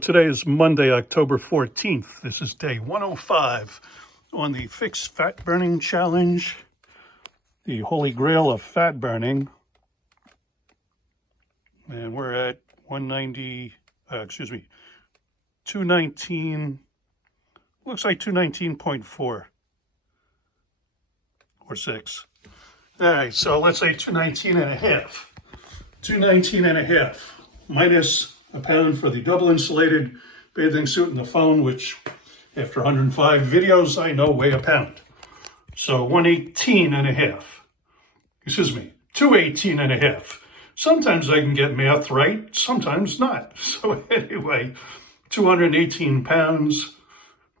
Today is Monday, October 14th. This is day 105 on the pHix Fat Burning Challenge, the holy grail of fat burning. And we're at 219, looks like 219.4 or 6. All right, so let's say 219 and a half. 219 and a half minus a pound for the double insulated bathing suit and the phone, which after 105 videos, I know weigh a pound. So 118 and a half. Excuse me, 218 and a half. Sometimes I can get math right, sometimes not. So anyway, 218 pounds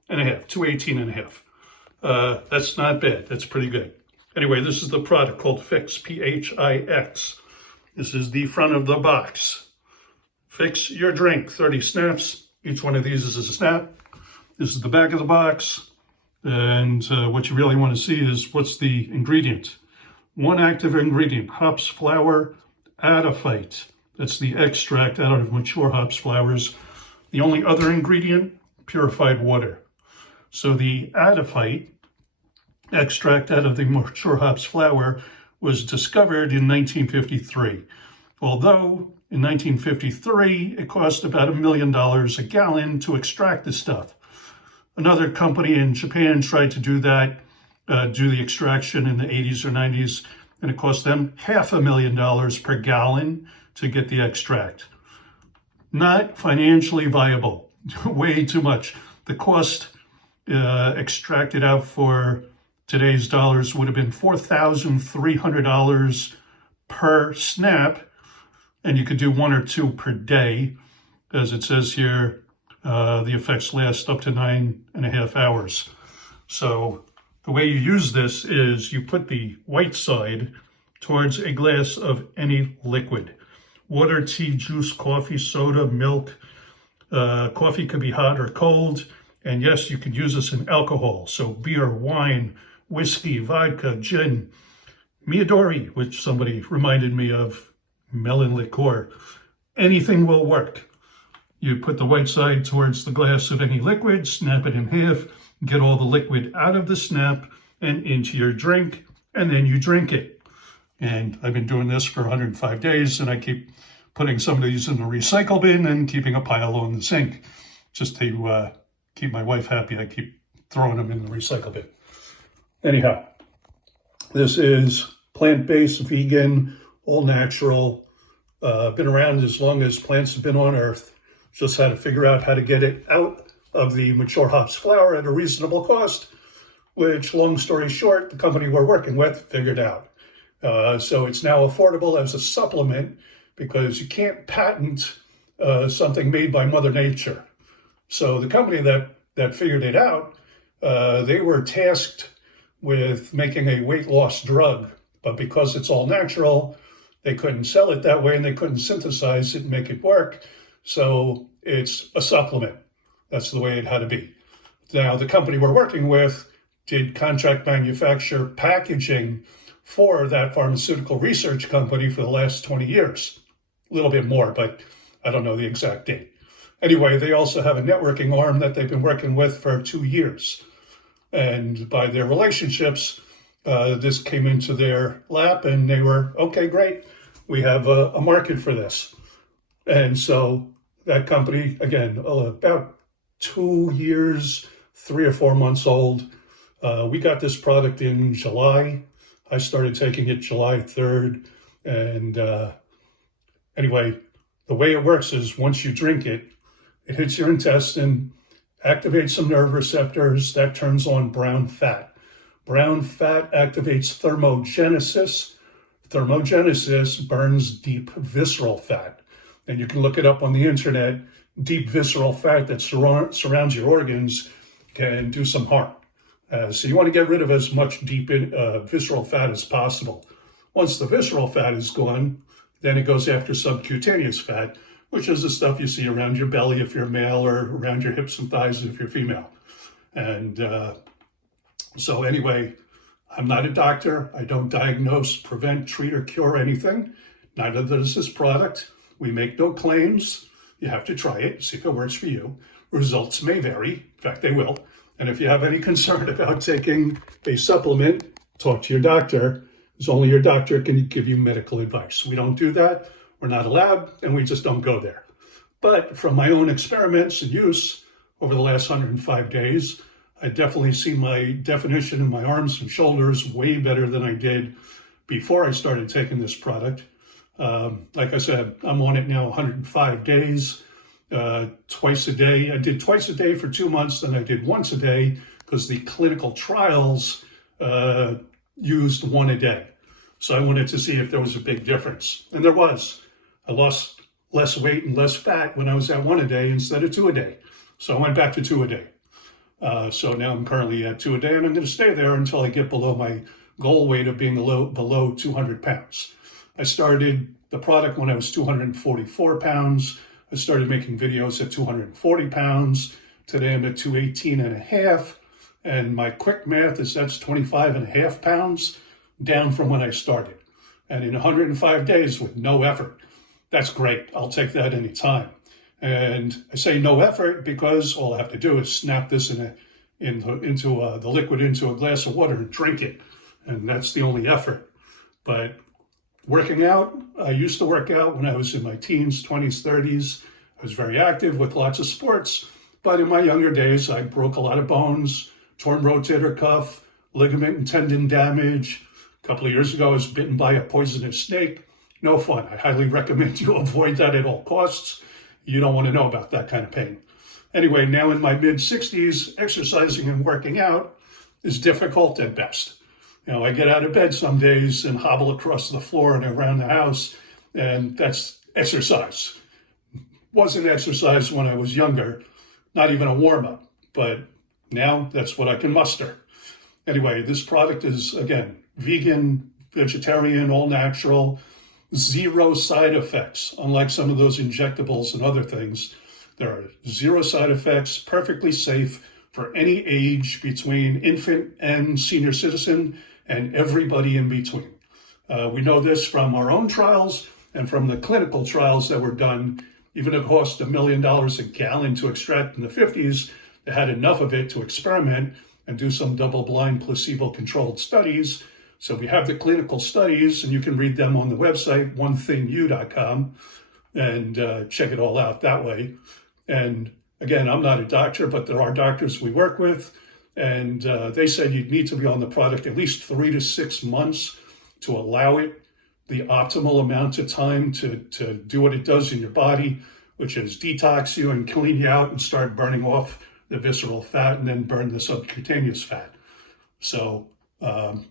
and a half, 218 and a half. That's not bad, that's pretty good. Anyway, this is the product called pHix, pHix. This is the front of the box. PHix your drink, 30 snaps. Each one of these is a snap. This is the back of the box. And what you really want to see is what's the ingredient. One active ingredient, hops flower adiphyte. That's the extract out of mature hops flowers. The only other ingredient, purified water. So the adiphyte, extract out of the mature hops flower, was discovered in 1953. Although in 1953, it cost about $1 million a gallon to extract the stuff. Another company in Japan tried to do that, do the extraction in the 80s or 90s, and it cost them $500,000 per gallon to get the extract. Not financially viable, way too much. The cost extracted out for today's dollars would have been $4,300 per snap, and you could do 1 or 2 per day. As it says here, the effects last up to 9.5 hours. So the way you use this is you put the white side towards a glass of any liquid. Water, tea, juice, coffee, soda, milk. Coffee could be hot or cold. And yes, you could use this in alcohol. So beer, wine, whiskey, vodka, gin, Midori, which somebody reminded me of, melon liqueur. Anything will work. You put the white side towards the glass of any liquid, snap it in half, get all the liquid out of the snap and into your drink, and then you drink it. And I've been doing this for 105 days, and I keep putting some of these in the recycle bin and keeping a pile on the sink. Just to keep my wife happy, I keep throwing them in the recycle bin. Anyhow, this is plant-based, vegan, all natural, been around as long as plants have been on Earth. Just had to figure out how to get it out of the mature hops flower at a reasonable cost, which, long story short, the company we're working with figured out. So it's now affordable as a supplement because you can't patent something made by Mother Nature. So the company that figured it out, they were tasked with making a weight loss drug, but because it's all natural, they couldn't sell it that way and they couldn't synthesize it and make it work. So it's a supplement. That's the way it had to be. Now, the company we're working with did contract manufacture packaging for that pharmaceutical research company for the last 20 years. A little bit more, but I don't know the exact date. Anyway, they also have a networking arm that they've been working with for 2 years. And by their relationships, this came into their lap and they were, okay, great. We have a market for this. And so that company, again, about 2 years, 3 or 4 months old. We got this product in July. I started taking it July 3rd. And anyway, the way it works is once you drink it, it hits your intestine, activates some nerve receptors, that turns on brown fat. Brown fat activates thermogenesis. Thermogenesis burns deep visceral fat. And you can look it up on the internet. Deep visceral fat that surrounds your organs can do some harm. So you want to get rid of as much deep visceral fat as possible. Once the visceral fat is gone, then it goes after subcutaneous fat, which is the stuff you see around your belly if you're male or around your hips and thighs if you're female. And so anyway, I'm not a doctor. I don't diagnose, prevent, treat, or cure anything. Neither does this product. We make no claims. You have to try it, see if it works for you. Results may vary. In fact, they will. And if you have any concern about taking a supplement, talk to your doctor, because only your doctor can give you medical advice. We don't do that. We're not allowed, and we just don't go there. But from my own experiments and use over the last 105 days, I definitely see my definition in my arms and shoulders way better than I did before I started taking this product. Like I said, I'm on it now 105 days, twice a day. I did twice a day for 2 months, then I did once a day because the clinical trials used one a day. So I wanted to see if there was a big difference. And there was. I lost less weight and less fat when I was at one a day instead of 2 a day. So I went back to 2 a day. So now I'm currently at 2 a day, and I'm going to stay there until I get below my goal weight of being below 200 pounds. I started the product when I was 244 pounds. I started making videos at 240 pounds. Today I'm at 218 and a half. And my quick math is that's 25 and a half pounds down from when I started. And in 105 days with no effort. That's great. I'll take that anytime. And I say no effort because all I have to do is snap this the liquid into a glass of water and drink it. And that's the only effort. But working out, I used to work out when I was in my teens, 20s, 30s. I was very active with lots of sports. But in my younger days, I broke a lot of bones, torn rotator cuff, ligament and tendon damage. A couple of years ago, I was bitten by a poisonous snake. No fun. I highly recommend you avoid that at all costs. You don't want to know about that kind of pain. Anyway, now in my mid-60s, exercising and working out is difficult at best. You know, I get out of bed some days and hobble across the floor and around the house, and that's exercise. Wasn't exercise when I was younger, not even a warm-up, but now that's what I can muster. Anyway, this product is, again, vegan, vegetarian, all natural, 0 side effects. Unlike some of those injectables and other things, there are 0 side effects, perfectly safe for any age between infant and senior citizen and everybody in between. We know this from our own trials and from the clinical trials that were done. Even if it cost $1 million a gallon to extract in the 50s, they had enough of it to experiment and do some double-blind placebo-controlled studies. So we have the clinical studies, and you can read them on the website, onethingyou.com, and check it all out that way. And again, I'm not a doctor, but there are doctors we work with, and they said you'd need to be on the product at least 3 to 6 months to allow it the optimal amount of time to do what it does in your body, which is detox you and clean you out and start burning off the visceral fat and then burn the subcutaneous fat. So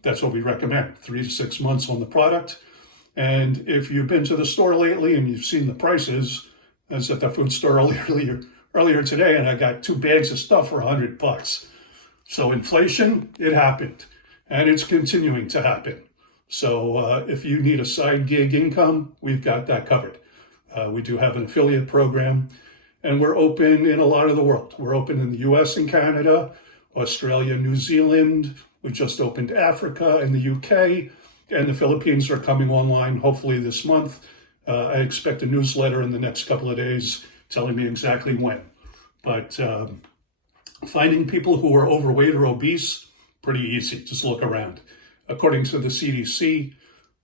that's what we recommend, 3 to 6 months on the product. And if you've been to the store lately and you've seen the prices, I was at the food store earlier today, and I got 2 bags of stuff for $100. So inflation, it happened, and it's continuing to happen. So if you need a side gig income, we've got that covered. We do have an affiliate program, and we're open in a lot of the world. We're open in the US and Canada, Australia, New Zealand. We just opened Africa and the UK, and the Philippines are coming online hopefully this month. I expect a newsletter in the next couple of days telling me exactly when. But finding people who are overweight or obese, pretty easy. Just look around. According to the CDC,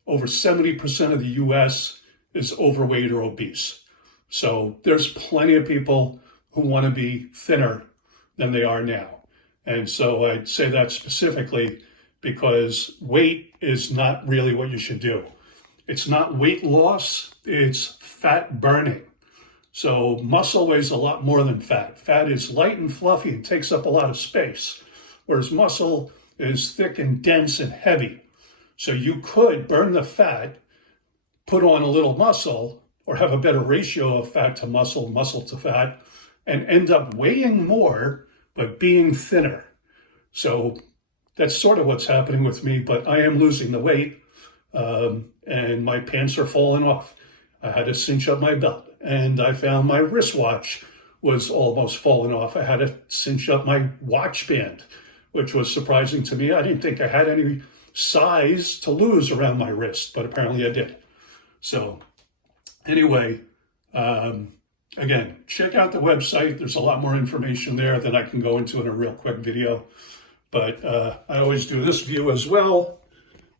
over 70% of the US is overweight or obese. So there's plenty of people who want to be thinner than they are now. And so I'd say that specifically because weight is not really what you should do. It's not weight loss, it's fat burning. So muscle weighs a lot more than fat. Fat is light and fluffy and takes up a lot of space, whereas muscle is thick and dense and heavy. So you could burn the fat, put on a little muscle, or have a better ratio of fat to muscle, muscle to fat, and end up weighing more, but being thinner. So that's sort of what's happening with me, but I am losing the weight, and my pants are falling off. I had to cinch up my belt, and I found my wristwatch was almost falling off. I had to cinch up my watch band, which was surprising to me. I didn't think I had any size to lose around my wrist, but apparently I did. So anyway, Again, check out the website. There's a lot more information there than I can go into in a real quick video. But I always do this view as well.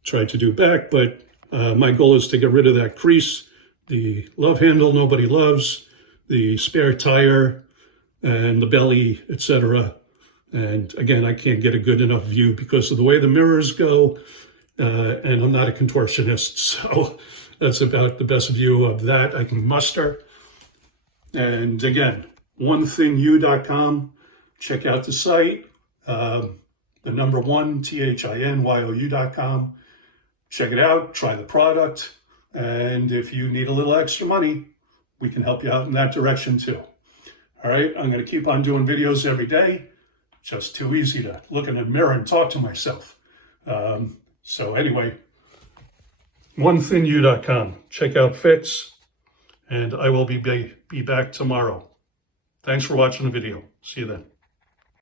Try to do back, but my goal is to get rid of that crease, the love handle nobody loves, the spare tire, and the belly, etc. And again, I can't get a good enough view because of the way the mirrors go, and I'm not a contortionist, so that's about the best view of that I can muster. And again, onethingyou.com. Check out the site. The number 1, THINYOU.com. Check it out, try the product, and if you need a little extra money, we can help you out in that direction too. All right, I'm going to keep on doing videos every day. Just too easy to look in the mirror and talk to myself. So anyway, onethingyou.com. Check out pHix, and I will be back tomorrow. Thanks for watching the video. See you then.